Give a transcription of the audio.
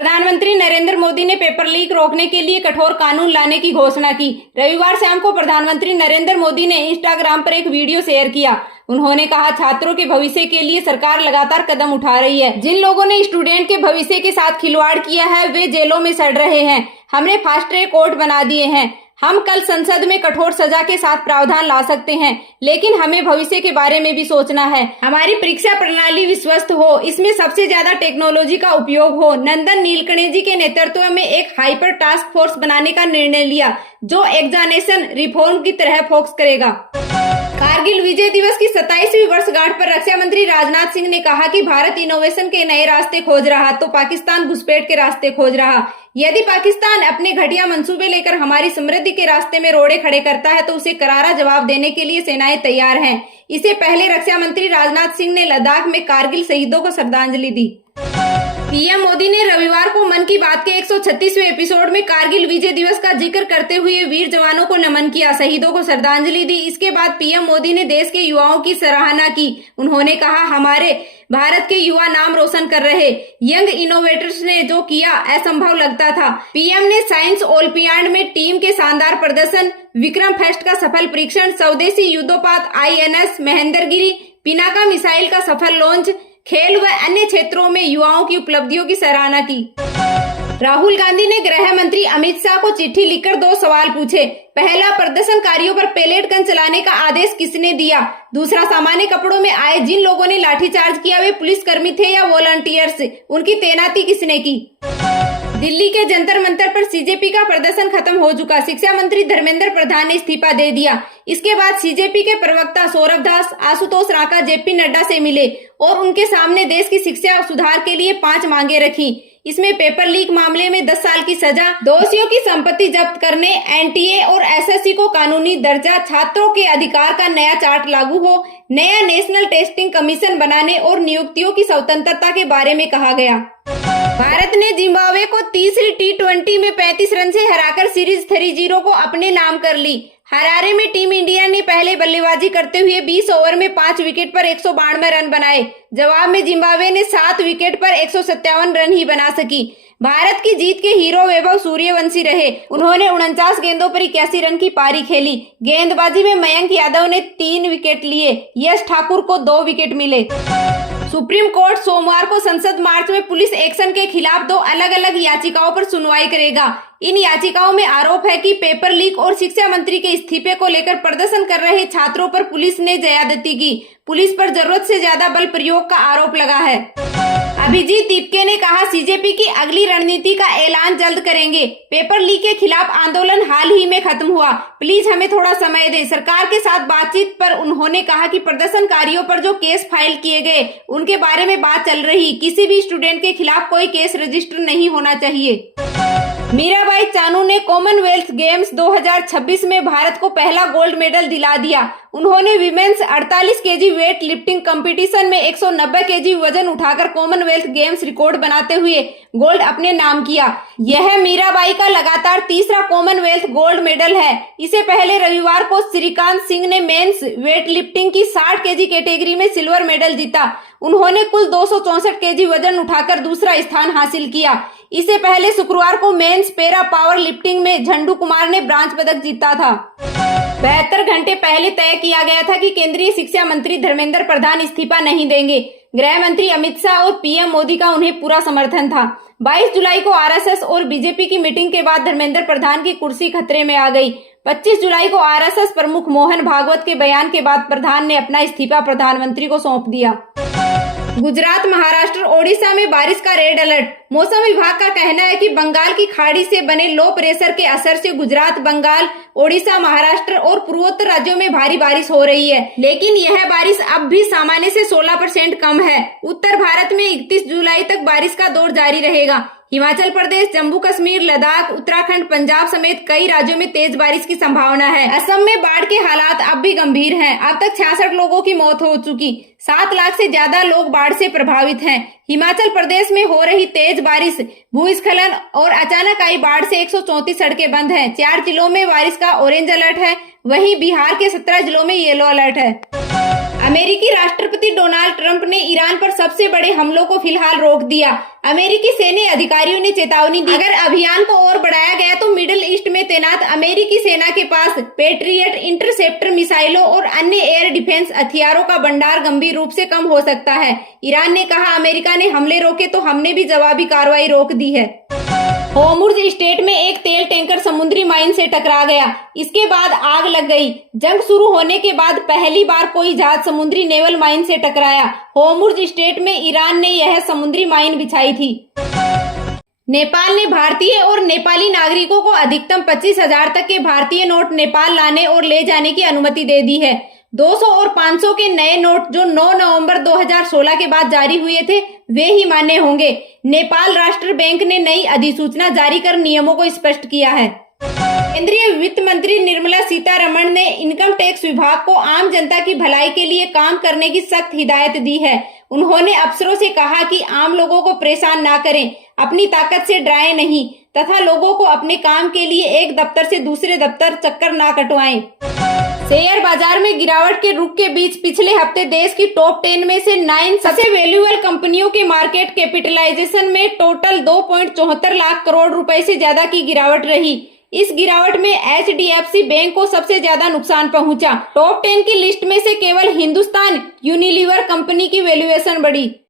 प्रधानमंत्री नरेंद्र मोदी ने paper leak रोकने के लिए कठोर कानून लाने की घोषणा की। रविवार शाम को प्रधानमंत्री नरेंद्र मोदी ने इंस्टाग्राम पर एक वीडियो शेयर किया। उन्होंने कहा, छात्रों के भविष्य के लिए सरकार लगातार कदम उठा रही है। जिन लोगों ने स्टूडेंट के भविष्य के साथ खिलवाड़ किया है वे जेलों में सड़ रहे हैं। हमने फास्ट ट्रैक कोर्ट बना दिए हैं। हम कल संसद में कठोर सजा के साथ प्रावधान ला सकते हैं, लेकिन हमें भविष्य के बारे में भी सोचना है। हमारी परीक्षा प्रणाली विश्वस्त हो, इसमें सबसे ज्यादा टेक्नोलॉजी का उपयोग हो। नंदन नीलकणी जी के नेतृत्व में एक हाइपर टास्क फोर्स बनाने का निर्णय लिया जो एग्जामिनेशन रिफॉर्म की तरह फोकस करेगा। कारगिल विजय दिवस की 27वीं वर्षगांठ पर रक्षा मंत्री राजनाथ सिंह ने कहा कि भारत इनोवेशन के नए रास्ते खोज रहा तो पाकिस्तान घुसपैठ के रास्ते खोज रहा। यदि पाकिस्तान अपने घटिया मंसूबे लेकर हमारी समृद्धि के रास्ते में रोड़े खड़े करता है तो उसे करारा जवाब देने के लिए सेनाएं तैयार हैं। इससे पहले रक्षा मंत्री राजनाथ सिंह ने लद्दाख में कारगिल शहीदों को श्रद्धांजलि दी। पीएम मोदी ने रविवार को मन की बात के 136वें एपिसोड में कारगिल विजय दिवस का जिक्र करते हुए वीर जवानों को नमन किया, शहीदों को श्रद्धांजलि दी। इसके बाद पीएम मोदी ने देश के युवाओं की सराहना की। उन्होंने कहा, हमारे भारत के युवा नाम रोशन कर रहे। यंग इनोवेटर्स ने जो किया असंभव लगता था। पीएम ने साइंस ओलंपियाड में टीम के शानदार प्रदर्शन, विक्रम फेस्ट का सफल परीक्षण, स्वदेशी युद्धोपात INS महेंद्रगिरी, पिनाका मिसाइल का सफल लॉन्च, खेल व अन्य क्षेत्रों में युवाओं की उपलब्धियों की सराहना की। राहुल गांधी ने गृह मंत्री अमित शाह को चिट्ठी लिखकर 2 सवाल पूछे। पहला, प्रदर्शनकारियों पर पेलेट गन चलाने का आदेश किसने दिया? दूसरा, सामान्य कपड़ों में आए जिन लोगों ने लाठीचार्ज किया वे पुलिसकर्मी थे या वॉलंटियर्स? उनकी तैनाती किसने की? दिल्ली के जंतर मंतर पर सीजेपी का प्रदर्शन खत्म हो चुका। शिक्षा मंत्री धर्मेंद्र प्रधान ने इस्तीफा दे दिया। इसके बाद सीजेपी के प्रवक्ता सौरभ दास आशुतोष रांका जेपी नड्डा से मिले और उनके सामने देश की शिक्षा सुधार के लिए 5 मांगे रखी। इसमें पेपर लीक मामले में 10 साल की सजा, दोषियों की संपत्ति जब्त करने, एनटीए और एसएससी को कानूनी दर्जा, छात्रों के अधिकार का नया चार्ट लागू हो, नया नेशनल टेस्टिंग कमीशन बनाने और नियुक्तियों की स्वतंत्रता के बारे में कहा गया। भारत ने जिम्बाब्वे को तीसरी T20 में 35 रन से हराकर सीरीज 3-0 को अपने नाम कर ली। हरारे में टीम इंडिया ने पहले बल्लेबाजी करते हुए 20 ओवर में 5 विकेट पर 192 रन बनाए। जवाब में जिम्बाब्वे ने 7 विकेट पर 157 रन ही बना सकी। भारत की जीत के हीरो वैभव सूर्यवंशी रहे। उन्होंने 49 गेंदों पर 81 रन की पारी खेली। गेंदबाजी में मयंक यादव ने 3 विकेट लिए। यश ठाकुर को 2 विकेट मिले। सुप्रीम कोर्ट सोमवार को संसद मार्च में पुलिस एक्शन के खिलाफ 2 अलग अलग याचिकाओं पर सुनवाई करेगा। इन याचिकाओं में आरोप है कि पेपर लीक और शिक्षा मंत्री के इस्तीफे को लेकर प्रदर्शन कर रहे छात्रों पर पुलिस ने ज्यादती की। पुलिस पर जरूरत से ज्यादा बल प्रयोग का आरोप लगा है। अभिजीत दीपके ने कहा, सीजेपी की अगली रणनीति का ऐलान जल्द करेंगे। पेपर लीक के खिलाफ आंदोलन हाल ही में खत्म हुआ। प्लीज हमें थोड़ा समय दें। सरकार के साथ बातचीत पर उन्होंने कहा कि प्रदर्शनकारियों पर जो केस फाइल किए गए उनके बारे में बात चल रही। किसी भी स्टूडेंट के खिलाफ कोई केस रजिस्टर नहीं होना चाहिए। मीराबाई चानू ने कॉमनवेल्थ गेम्स 2026 में भारत को पहला गोल्ड मेडल दिला दिया। उन्होंने women's 48 KG weight lifting competition में 190 केजी वजन उठाकर कॉमनवेल्थ गेम्स रिकॉर्ड बनाते हुए गोल्ड अपने नाम किया। यह मीराबाई का लगातार तीसरा कॉमनवेल्थ गोल्ड मेडल है। इससे पहले रविवार को श्रीकांत सिंह ने मेंस वेट लिफ्टिंग की 60 केजी कैटेगरी में सिल्वर मेडल जीता। उन्होंने कुल 264 केजी वजन उठाकर दूसरा स्थान हासिल किया। इससे पहले शुक्रवार को मेंस पैरा पावर लिफ्टिंग में झंडू कुमार ने ब्रांज पदक जीता था। 72 घंटे पहले तय किया गया था कि केंद्रीय शिक्षा मंत्री धर्मेंद्र प्रधान इस्तीफा नहीं देंगे। गृह मंत्री अमित शाह और पीएम मोदी का उन्हें पूरा समर्थन था। 22 जुलाई को आरएसएस और बीजेपी की मीटिंग के बाद धर्मेंद्र प्रधान की कुर्सी खतरे में आ गई। 25 जुलाई को आरएसएस प्रमुख मोहन भागवत के बयान के बाद प्रधान ने अपना इस्तीफा प्रधानमंत्री को सौंप दिया। गुजरात, महाराष्ट्र, ओडिशा में बारिश का रेड अलर्ट। मौसम विभाग का कहना है कि बंगाल की खाड़ी से बने लो प्रेशर के असर से गुजरात, बंगाल, ओडिशा, महाराष्ट्र और पूर्वोत्तर राज्यों में भारी बारिश हो रही है, लेकिन यह बारिश अब भी सामान्य से 16% कम है। उत्तर भारत में 31 जुलाई तक बारिश का दौर जारी रहेगा। हिमाचल प्रदेश, जम्मू कश्मीर, लद्दाख, उत्तराखंड, पंजाब समेत कई राज्यों में तेज बारिश की संभावना है। असम में बाढ़ के हालात अब भी गंभीर हैं। अब तक 66 लोगों की मौत हो चुकी। 7 लाख से ज्यादा लोग बाढ़ से प्रभावित हैं। हिमाचल प्रदेश में हो रही तेज बारिश, भूस्खलन और अचानक आई बाढ़ से 134 सड़कें बंद हैं। 4 जिलों में बारिश का ऑरेंज अलर्ट है, वहीं बिहार के 17 जिलों में येलो अलर्ट है। अमेरिकी राष्ट्रपति डोनाल्ड ट्रंप ने ईरान पर सबसे बड़े हमलों को फिलहाल रोक दिया। अमेरिकी सैन्य अधिकारियों ने चेतावनी दी, अगर अभियान को और बढ़ाया गया तो मिडिल ईस्ट में तैनात अमेरिकी सेना के पास पेट्रियट इंटरसेप्टर मिसाइलों और अन्य एयर डिफेंस हथियारों का भंडार गंभीर रूप से कम हो सकता है। ईरान ने कहा, अमेरिका ने हमले रोके तो हमने भी जवाबी कार्रवाई रोक दी है। होर्मुज़ स्ट्रेट में एक तेल टैंकर समुद्री माइन से टकरा गया, इसके बाद आग लग गई। जंग शुरू होने के बाद पहली बार कोई जहाज समुद्री नेवल माइन से टकराया। होर्मुज़ स्ट्रेट में ईरान ने यह समुद्री माइन बिछाई थी। नेपाल ने भारतीय और नेपाली नागरिकों को अधिकतम 25,000 तक के भारतीय नोट नेपाल लाने और ले जाने की अनुमति दे दी है। 200 और 500 के नए नोट जो 9 नवंबर 2016 के बाद जारी हुए थे वे ही मान्य होंगे। नेपाल राष्ट्र बैंक ने नई अधिसूचना जारी कर नियमों को स्पष्ट किया है। केंद्रीय वित्त मंत्री निर्मला सीतारमण ने इनकम टैक्स विभाग को आम जनता की भलाई के लिए काम करने की सख्त हिदायत दी है। उन्होंने अफसरों से कहा कि आम लोगों को परेशान ना करें, अपनी ताकत से डराएं नहीं तथा लोगों को अपने काम के लिए एक दफ्तर से दूसरे दफ्तर चक्कर ना कटवाएं। शेयर बाजार में गिरावट के रुख के बीच पिछले हफ्ते देश की टॉप 10 में से 9 सबसे वैल्यूएबल कंपनियों के मार्केट कैपिटलाइजेशन में टोटल 2.74 लाख करोड़ रुपए से ज्यादा की गिरावट रही। इस गिरावट में HDFC बैंक को सबसे ज्यादा नुकसान पहुंचा। टॉप 10 की लिस्ट में से केवल हिंदुस्तान यूनिलीवर कंपनी की वैल्यूएशन बढ़ी।